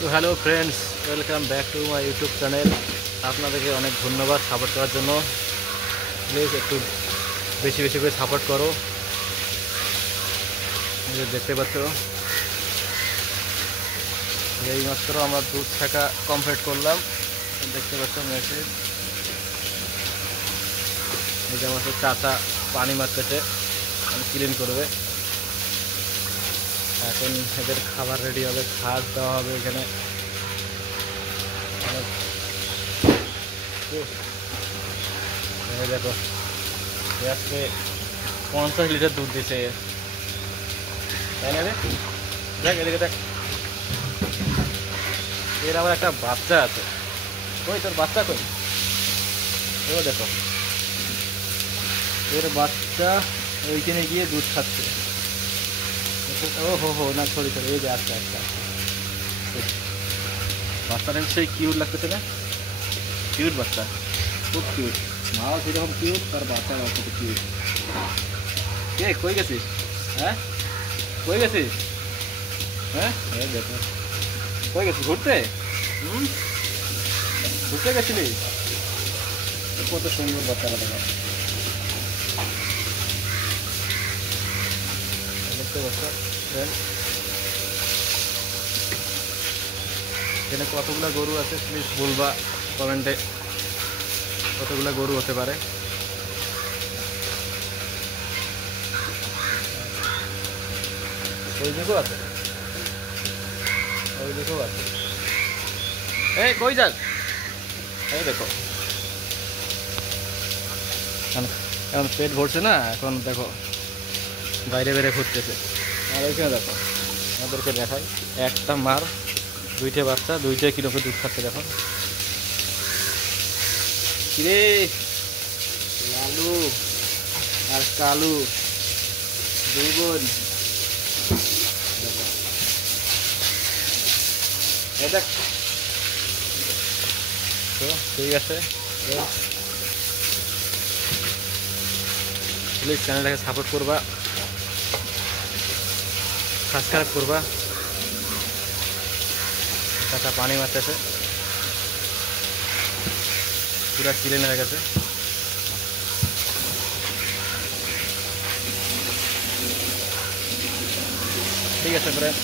তো hello friends, welcome back to my YouTube channel. আপনাদেরকে অনেক ধন্যবাদ সাপোর্ট করার জন্য। প্লিজ একটু বেশি বেশি করে সাপোর্ট করো। দেখতে পাচ্ছ এইমাত্র আমরা দুধ থাকা কমপ্লিট করলাম। দেখতে পাচ্ছ মেশিন, এই যে আমাদের চাচা পানি মারতেছে, ক্লিন করবে। এখন এদের খাবার রেডি হবে, ঘাস দেওয়া হবে এখানে। দেখো আজকে 50 লিটার দুধ দিছে, তাই না রে? দেখ এদিকে দেখ, এর আবার একটা বাচ্চা আছে। কই তোর বাচ্চা কই? ও দেখো, এর বাচ্চা ওইখানে গিয়ে দুধ খাচ্ছে। ও হো না, সরি সরি, এই যে আচ্ছা আচ্ছা আচ্ছা, বাচ্চাটা সেই কিউট লাগতেছে না? কিউট বাচ্চা, খুব কিউট। মাও সেরকম কিউট, তার বাচ্চা কত কিউট। কে কই গেছিস? হ্যাঁ কই গেছিস? হ্যাঁ দেখো, কই গেছিস ঘুরতে? ঘুরতে গেছিলি? কত সুন্দর বাচ্চারা দেখো, দেখতে পাচ্ছ? এখানে কতগুলো গরু আছে প্লিজ বলবা কমেন্টে, কতগুলো গরু হতে পারে। ওই দিকেও আছে, ওই দিকেও আছে। এই কই যাস? এই দেখো, এখন পেট ভরছে না, এখন দেখো বাইরে বেড়ে ঘুরতেছে। আর ওইখানে দেখো, আমাদেরকে দেখাই একটা মার দুইটা বাচ্চা, দুইটাই কিরকম দুধ খাচ্ছে দেখো। কিরে লালু আর কালু দুই বোন, দেখো দেখ। তো ঠিক আছে, প্লিজ চ্যানেলটাকে সাপোর্ট করবা, সাবস্ক্রাইব করবা। চাচা পানি মারতেছে, পুরা ক্লিন হয়ে গেছে। ঠিক আছে ফ্রেন্ড।